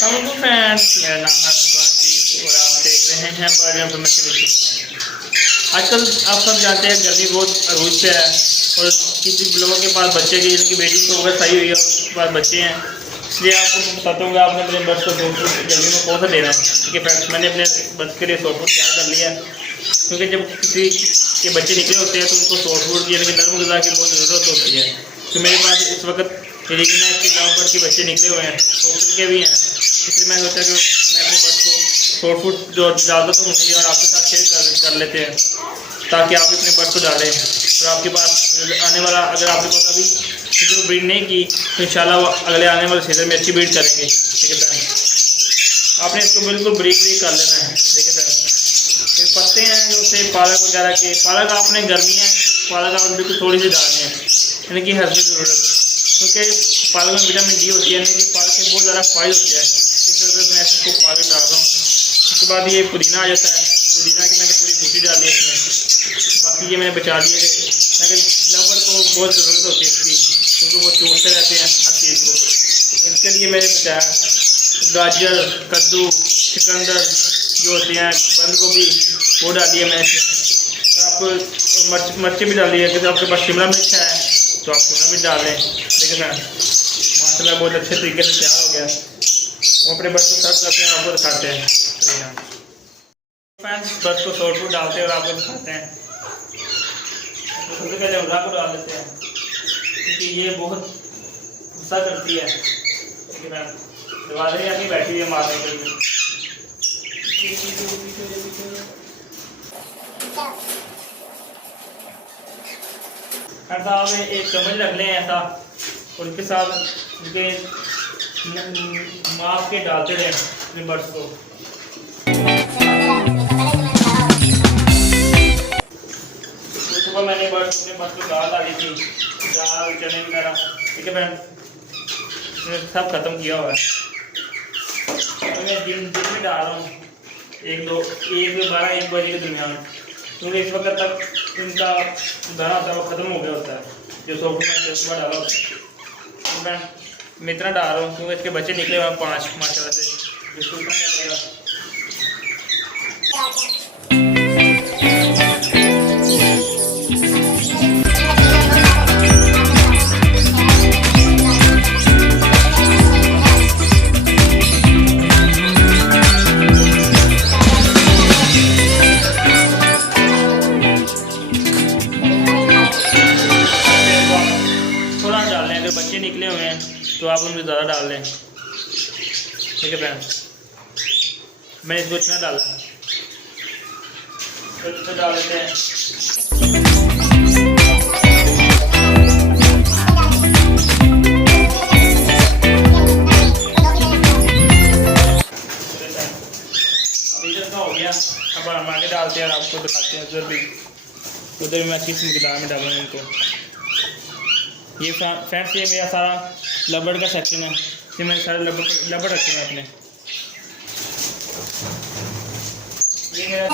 Hello friends, मेरा नाम है स्वाति और आप देख रहे हैं बर्ड इन्फॉर्मेशन। आजकल आप सब जानते हैं गर्मी बहुत अरूज पे है और किसी लोगों के पास बच्चे की जिनकी बेटी तो वह सही हुई है उसके पास बच्चे हैं, इसलिए आपको बताता हूँ आपने अपने बर्ड्स को गर्मी में कौन सा देना है। ठीक है फ्रेंड्स, मैंने अपने बर्ड्स के लिए सॉफ्ट फूड तैयार कर लिया है क्योंकि जब किसी के बच्चे निकले होते हैं तो उनको सॉफ्ट फूड यानी कि नरम गज़ा की बहुत ज़रूरत होती है। तो मेरे पास इस वक्त लेकिन इसके गाँव पर के बच्चे निकले हुए हैं, सॉफ्ट के भी हैं, इसलिए मैं सोचा कि मैं अपने बर्ड्स को सॉफ्ट फूड जो ज़्यादा तो होंगी और आपके साथ शेयर कर लेते हैं ताकि आप अपने बर्ड्स को डालें और आपके पास आने वाला अगर आपने पता भी जो ब्रीड नहीं की तो इंशाल्लाह अगले आने वाले सीजन में अच्छी ब्रीड करेंगे। ठीक है फ्रेंड, आपने इसको बिल्कुल ब्रीक कर लेना है। ठीक है फ्रेंड, फिर पत्ते हैं जो से पालक वगैरह के, पालक आपने गर्मी है पालक आप बिल्कुल थोड़ी सी डालनी है यानी कि हर ज़रूरत, क्योंकि पालक में विटामिन डी होती है यानी कि पालक में बहुत ज़्यादा फाइल होती है, इस वजह से मैं इसको पालक डाल रहा हूँ। उसके बाद ये पुदीना आ जाता है, पुदीना की मैंने पूरी बूटी डाली है इसमें, बाकी ये मैंने बचा दिए लेकिन लवर को बहुत ज़रूरत होती है इसकी क्योंकि वो चूरते रहते हैं हर चीज़ को, इसके लिए मैंने बचाया गाजर, कद्दू, चुकंदर जो होती हैं, बंद गोभी वो डाली है मैंने इसमें, और आपको मिर्ची भी डाली है कि आपके पास शिमला मिर्च है तो आप शिमला मिर्च डाल लें। देखिए ना माशाल्लाह बहुत अच्छे तरीके से तैयार हो गया, वो अपने बर्ड्स को सर्व करते हैं आपको दिखाते हैं। फ्रेंड्स, बर्ड्स को सॉफ्ट फूड डालते हैं और आपको दिखाते हैं। सबसे पहले उड़ा को डाल देते हैं क्योंकि ये बहुत गुस्सा करती है। ठीक है मैम, दरवाजे अपनी बैठी हुई है मारने के लिए। साहब एक चम्मच रख लें ऐसा और उसके साथ उनके माप के डालते रहें अपने बर्ड्स को। सुबह मैंने बर्ड्स को दाल डाली थी, दाल चने वगैरह। ठीक है फ्रेंड, सब खत्म किया हुआ है तो मैं दिन में डाल रहा हूँ 1 बजे के दरमियान, क्योंकि इस वक्त तक इनका दाना होता है वो ख़त्म हो गया होता है जो सॉफ्ट सुबह डाला होता है। मैं इतना डाल रहा हूँ क्योंकि इसके बच्चे निकले हुए 5 माशाल्लाह से बिल्कुल कम लगेगा। बच्चे निकले हुए हैं तो आप उनमें ज़्यादा डाल दें। ठीक है फ्रेंड, मैंने इसको इतना डाला तो डाल देते हैं। अभी तो हो गया, अब हम आगे डालते हैं और आपको दिखाते हैं उधर भी मैं किस मकदार में डालूँगा इनको। ये फ्रेंड्स ये मेरा सारा लबड़ का सेक्शन है, ये मैंने सारे लबड़ रखे हैं अपने। ये मेरा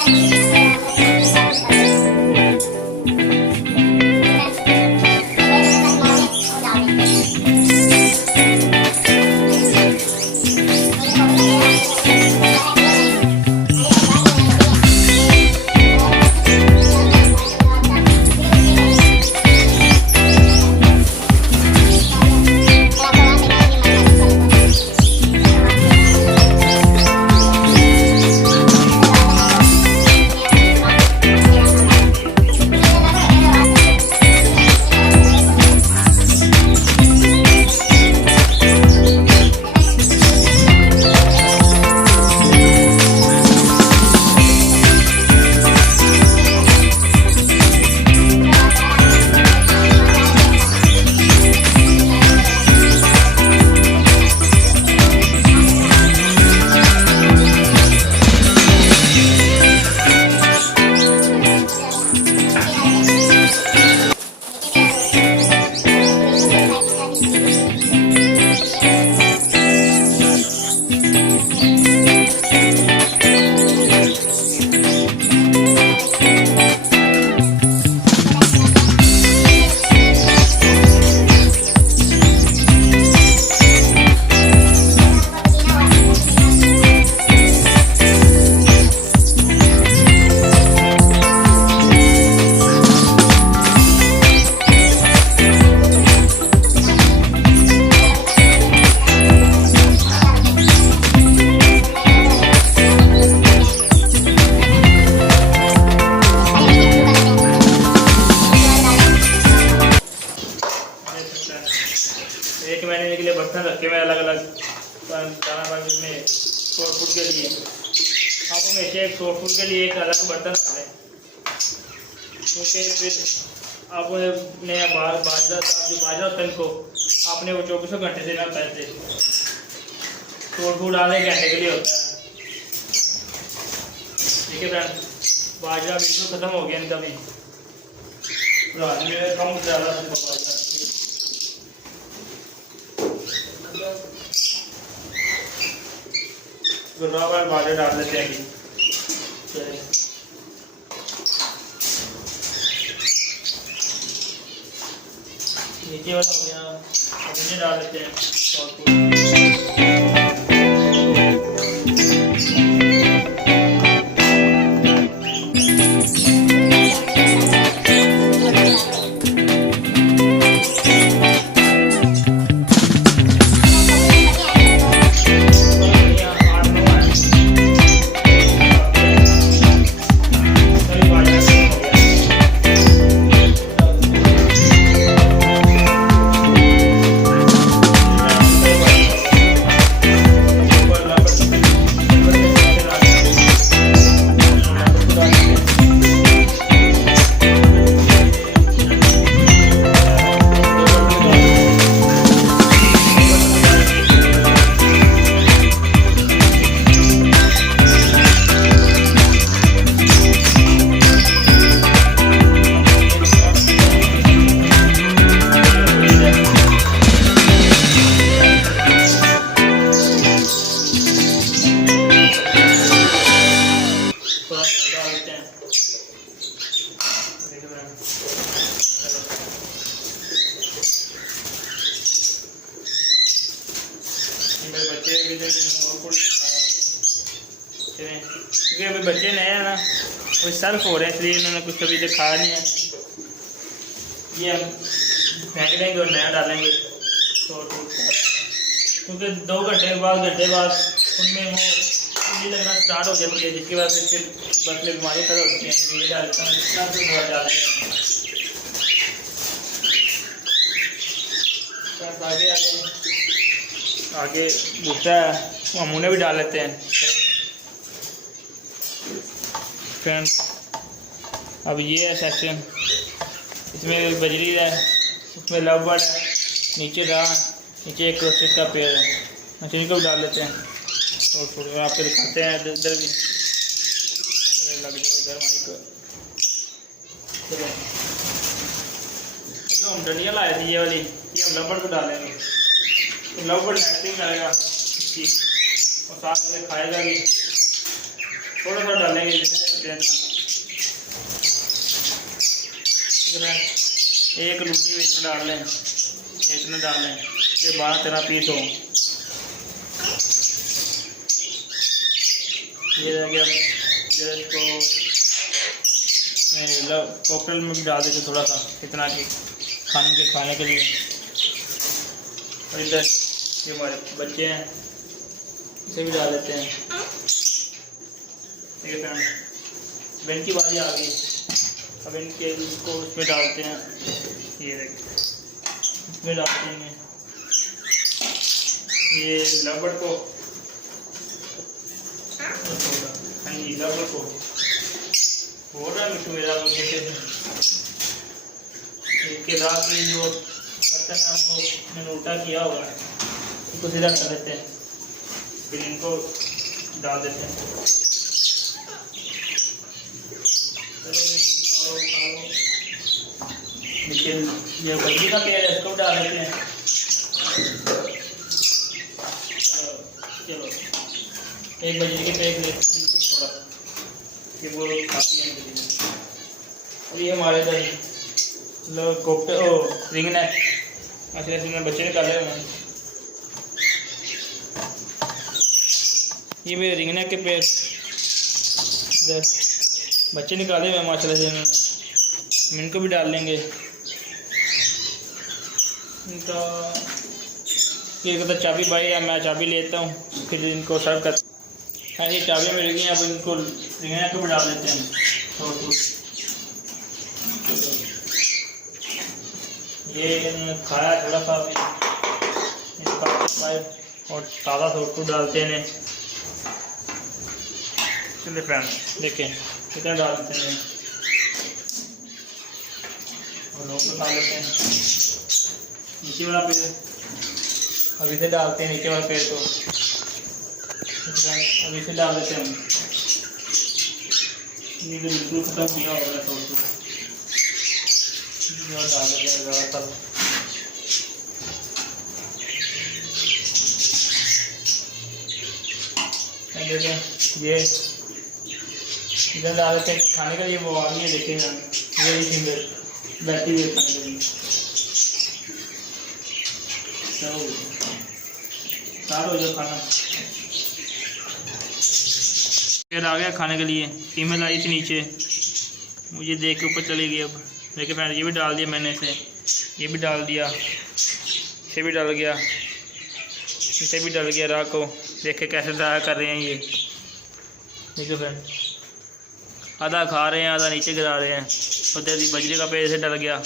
दाना पानी में शॉर्ट फूड के लिए आप हमेशा एक शॉर्ट फूड के लिए एक अलग बर्तन रख लें, क्योंकि फिर आपने बाजरा जो बाजरा होता है इनको आपने वो 24 घंटे देना होता है। शॉर्ट फूड आधे घंटे के लिए होता है। ठीक है फ्रेंड, बाजरा बिल्कुल ख़त्म हो गया इनका भी, कम ज़्यादा बाजरा। बाजरा डाल लेते हैं। नीचे वाला हो गया, इन्हें डाल देते हैं। क्योंकि अभी बच्चे नए हैं ना, वो सर्फ हो रहे हैं, इसलिए इन्होंने कुछ कभी तो खाया नहीं है। ये हम फेंक देंगे और नया डालेंगे, क्योंकि 2 घंटे बाद उनमें वो ये लगना स्टार्ट हो जाती है, जिसकी वजह से फिर बदले बीमारी पैदा होती है। ये डालता हूँ, डालेंगे आगे दूसरा अमूने भी डाल लेते हैं फ्रेंड्स। अब ये है सेक्शन, इसमें बजरी है, उसमें लव बर्ड है, नीचे दाल, नीचे एक रोस्टेड का पेड़ है। अच्छा, इनको भी डाल लेते हैं और थोड़ा आपको दिखाते हैं इधर भी। लग जाओ इधर माइक। चलो, हम डंडियाँ लाए थी ये वाली, ये हम लव बर्ड को डालेंगे। लव बर्ड नेक्टिंग आएगा इसकी, और साथ में खाएगा भी। थोड़ा सा डालेंगे एक लूनी में इतना डाल लें, इतना डालें, ये 12-13 पीस हो। ये रह गया, इसको कॉकटेल में भी डाल देते थोड़ा सा, इतना कि खाने के लिए। और इधर ये हमारे बच्चे हैं, इसे भी डाल देते हैं। ठीक है फ्रेंड, अब इनकी बारी आ गई। अब इनके इसको उसमें डालते हैं, ये देखिए इसमें डालते हैं ये लवड़ को। हाँ जी, लवड़ को हो रहा है मिट्टू मेरा के रात में जो बर्तन है वो मैंने उल्टा किया हुआ है, इसको सीधा कर देते हैं, फिर इनको डाल देते हैं। लेकिन ये बजरी का पेड़ है, इसको डाल देते हैं। चलो, एक बजरी के पेड़ ले थोड़ा कि वो खाती है। और ये हमारे इधर लोग कोफ्ते रिंग नेक मछली में बच्चे निकाले हुए हैं। ये मेरे रिंग नेक के पेड़ बच्चे निकाले हुए हैं माशाल्लाह से इन्होंने। इनको भी डाल लेंगे। इनका ये कहता चाबी भाई है, मैं चाबी लेता हूँ, फिर इनको सर्व कर। हाँ, ये चाबियाँ मिल गई हैं, अब इनको रिंगना को भी डाल देते हैं। ये खाया थोड़ा सा, इसका और ताज़ा सोटू डालते हैं। चलिए फ्रेंड्स देखें कितना डालते हैं और लोग खा लेते हैं। नीचे वाला पेड़ अभी से डालते हैं, नीचे वाला पेड़ को अभी से डाल देते हैं हम। ये तो बिल्कुल खत्म किया होगा सोटू डाल देते हैं ज़्यादातर। ये इधर डाल देते हैं खाने का। ये वो आ रही है देखिएगा, ये फिंगर बैठी हुई खाने के लिए। तो स्टार्ट हो जाओ खाना। फिर आ गया खाने के लिए। फीमेल आई थी नीचे, मुझे देख के ऊपर चली गई। अब देखिए फ्रेंड ये भी डाल दिया मैंने इसे, ये भी डाल दिया, इसे भी डाल गया, इसे भी डल गया। राह को देखे कैसे ज़ाया कर रहे हैं ये। देखिए फ्रेंड आधा खा रहे हैं, आधा नीचे गिरा रहे हैं। उधर बजरी का पेड़ से डल गया,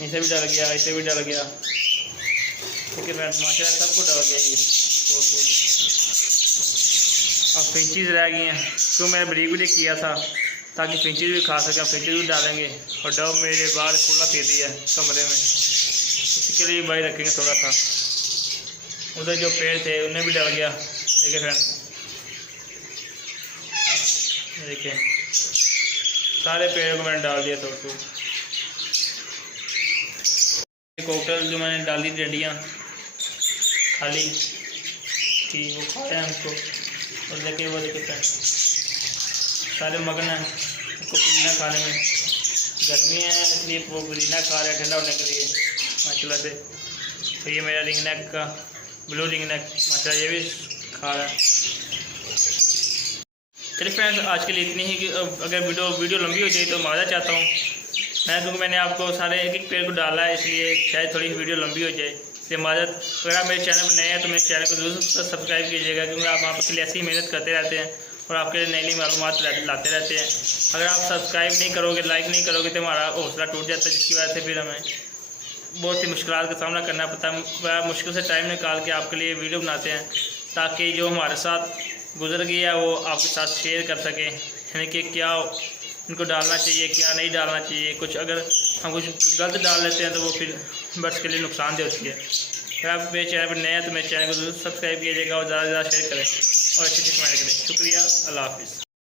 इसे भी डल गया, इसे भी डल गया। देखिए फ्रेंड माशाल्लाह सबको डल गया ये। अब फिंचीज रह गई हैं, तो मैंने ब्रीक भी किया था ताकि फिंचीज भी खा सकें। फिंचीज भी डालेंगे। और डब मेरे बाहर खुला पी दिया है कमरे में, इसके लिए भाई रखेंगे थोड़ा सा। उधर जो पेड़ थे उन्हें भी डल गया। देखिए फ्रेंड देखिए सारे पेड़ों को मैंने डाल दिया थोड़ा। कोकटल जो मैंने डाली डंडियाँ खाली थी वो खाया है हमको। और देखिए वो देखिए फ्रेंड सारे मगन हैं उसको पुदीना खाने में। गर्मी है इसलिए वो पुदीना खा रहे हैं ठंडा होने के लिए माशाल्लाह से। तो ये मेरा रिंग नेक का ब्लू रिंग नेक माशाल्लाह ये भी खा रहा है। चलिए फ्रेंड्स आज के लिए इतनी ही। कि अगर वीडियो लंबी हो जाए तो माफ़ी चाहता हूँ मैं, क्योंकि मैंने आपको सारे एक एक पेड़ को डाला है इसलिए शायद थोड़ी वीडियो लंबी हो जाए, इसलिए माजत। अगर आप मेरे चैनल पर नए हैं तो मेरे चैनल को जरूर सब्सक्राइब कीजिएगा, क्योंकि आप वहाँ पर ऐसी ही मेहनत करते रहते हैं और आपके लिए नई नई मालूमात लाते रहते हैं। अगर आप सब्सक्राइब नहीं करोगे, लाइक नहीं करोगे तो हमारा हौसला टूट जाता है, जिसकी वजह से फिर हमें बहुत सी मुश्किलात का सामना करना पड़ता है। बड़ा मुश्किल से टाइम निकाल के आपके लिए वीडियो बनाते हैं ताकि जो हमारे साथ गुजर गया वो आपके साथ शेयर कर सकें, यानी कि क्या इनको डालना चाहिए क्या नहीं डालना चाहिए। कुछ अगर हम कुछ गलत डाल लेते हैं तो वो फिर बस के लिए नुकसानदेह होती है। अगर आप मेरे चैनल पर नए हैं तो मेरे चैनल को जरूर सब्सक्राइब कीजिएगा और ज़्यादा से ज़्यादा शेयर करें और अच्छी अच्छी कमेंट करें। शुक्रिया, अल्लाह हाफिज़।